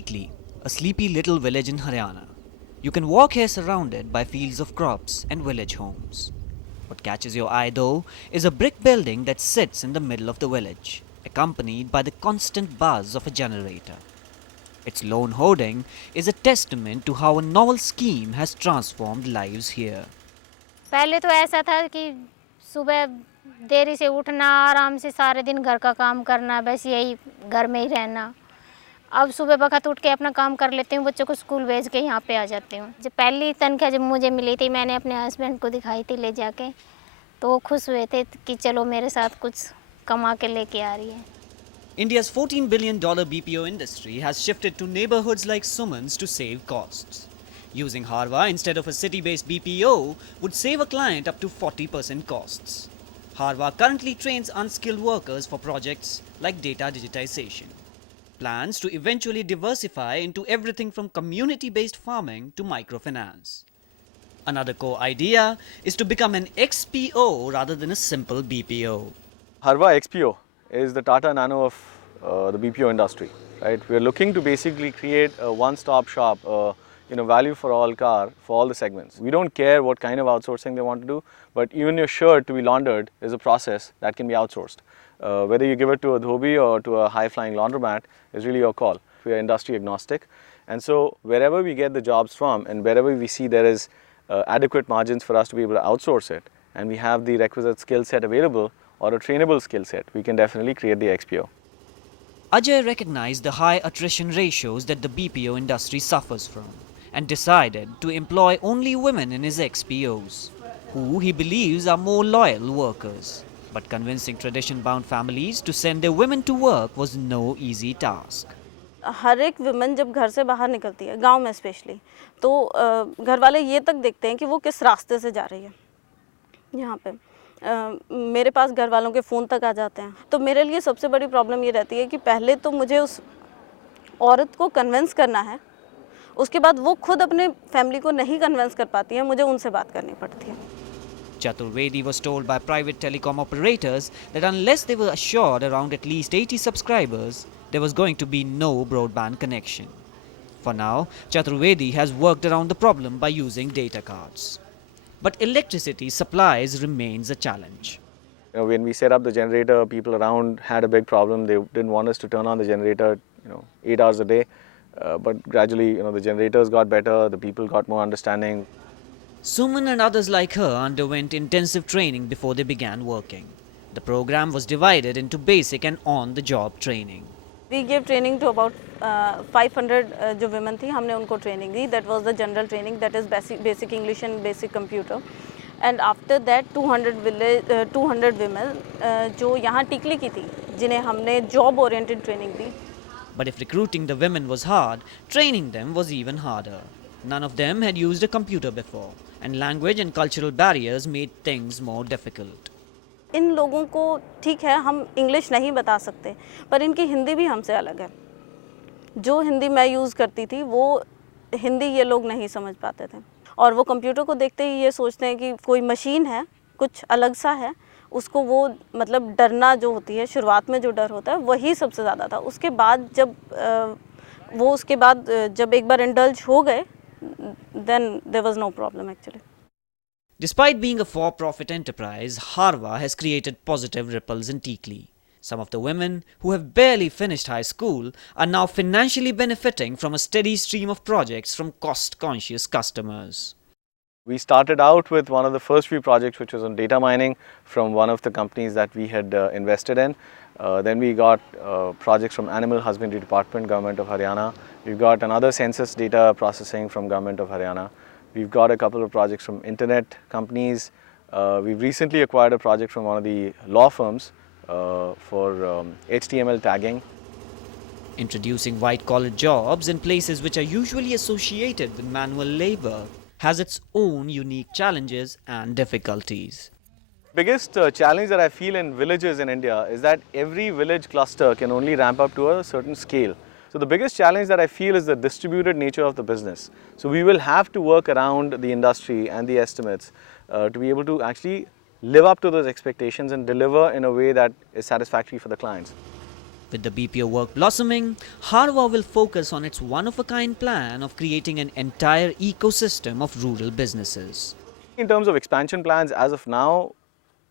Tikli, a sleepy little village in Haryana. You can walk here surrounded by fields of crops and village homes. What catches your eye though is a brick building that sits in the middle of the village, accompanied by the constant buzz of a generator. Its lone hoarding is a testament to how a novel scheme has transformed lives here. पहले तो ऐसा था कि सुबह देरी से उठना, आराम से सारे दिन घर का काम करना, बस यही घर में ही रहना। अब सुबह वक्त उठ के अपना काम कर लेती हूँ, बच्चों को स्कूल भेज के यहाँ पे आ जाती हूँ। जब पहली तनख्वाह जब मुझे मिली थी, मैंने अपने हस्बैंड को दिखाई थी ले जाके, तो वो खुश हुए थे कि चलो मेरे साथ कुछ कमा के लेके आ रही है। India's $14 billion BPO industry has shifted to neighborhoods like Suman's to save costs. Using Harva instead of a city-based BPO would save a client up to 40% costs. Harva currently trains unskilled workers for projects like data digitization. Plans to eventually diversify into everything from community-based farming to microfinance. Another core idea is to become an XPO rather than a simple BPO. Harva XPO is the Tata Nano of the BPO industry, right? We are looking to basically create a one-stop shop, value for all car for all the segments. We don't care what kind of outsourcing they want to do, but even your shirt to be laundered is a process that can be outsourced. Whether you give it to a dhobi or to a high-flying laundromat is really your call. We are industry agnostic, and so wherever we get the jobs from and wherever we see there is adequate margins for us to be able to outsource it, and we have the requisite skill set available or a trainable skill set, we can definitely create the XPO. Ajay recognized the high attrition ratios that the BPO industry suffers from and decided to employ only women in his XPOs, who he believes are more loyal workers. But convincing tradition-bound families to send their women to work was no easy task. हर एक women जब घर से बाहर निकलती है, गांव में specially, तो घर वाले ये तक देखते हैं कि वो किस रास्ते से जा रही है। यहाँ पे मेरे पास घर वालों के फ़ोन तक आ जाते हैं। तो मेरे लिए सबसे बड़ी प्रॉब्लम ये रहती है कि पहले तो मुझे उस औरत को कन्विंस करना है, उसके बाद वो खुद अपने फैमिली को नहीं कन्विंस कर पाती है, मुझे उनसे बात करनी पड़ती है। Chaturvedi was told by private telecom operators that unless they were assured around at least 80 subscribers, there was going to be no broadband connection. For now, Chaturvedi has worked around the problem by using data cards. But electricity supplies remains a challenge. When we set up the generator, people around had a big problem. They didn't want us to turn on the generator, 8 hours a day. But gradually, the generators got better, the people got more understanding. Suman and others like her underwent intensive training before they began working. The program was divided into basic and on-the-job training. We gave training to about 500 जो women थी, हमने उनको training the. That was the general training, that is basic English and basic computer. And after that 200 women जो यहाँ टिकली की थी, जिन्हें हमने job oriented training the. But if recruiting the women was hard, training them was even harder. None of them had used a computer before, and language and cultural barriers made things more difficult. इन लोगों को ठीक है हम English नहीं बता सकते, पर इनकी हिंदी भी हमसे अलग है। जो हिंदी मैं यूज़ करती थी वो हिंदी ये लोग नहीं समझ पाते थे, और वो कंप्यूटर को देखते ही ये सोचते हैं कि कोई मशीन है, कुछ अलग सा है, उसको वो मतलब डरना जो होती है, शुरुआत में जो डर होता है वही सबसे ज़्यादा था। उसके बाद जब एक बार इंडल्ज हो गए, then there was no problem actually. Despite being a for-profit enterprise, Harva has created positive ripples in Tikli. Some of the women who have barely finished high school are now financially benefiting from a steady stream of projects from cost-conscious customers. We started out with one of the first few projects which was on data mining from one of the companies that we had invested in. Then we got projects from Animal Husbandry Department, Government of Haryana. We've got another census data processing from Government of Haryana. We've got a couple of projects from internet companies. We've recently acquired a project from one of the law firms for HTML tagging. Introducing white-collar jobs in places which are usually associated with manual labor has its own unique challenges and difficulties. Biggest challenge that I feel in villages in India is that every village cluster can only ramp up to a certain scale. So the biggest challenge that I feel is the distributed nature of the business. So we will have to work around the industry and the estimates to be able to actually live up to those expectations and deliver in a way that is satisfactory for the clients. With the BPO work blossoming, Harva will focus on its one-of-a-kind plan of creating an entire ecosystem of rural businesses. In terms of expansion plans, as of now,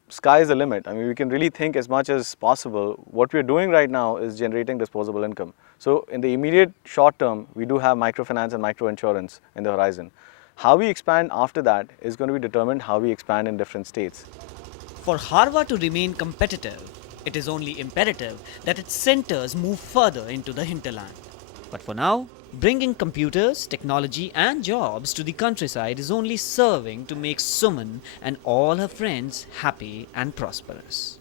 sky is the limit. I mean, we can really think as much as possible. What we're doing right now is generating disposable income. So in the immediate short term, we do have microfinance and microinsurance in the horizon. How we expand after that is going to be determined how we expand in different states. For Harva to remain competitive, it is only imperative that its centers move further into the hinterland. But for now, bringing computers, technology and jobs to the countryside is only serving to make Suman and all her friends happy and prosperous.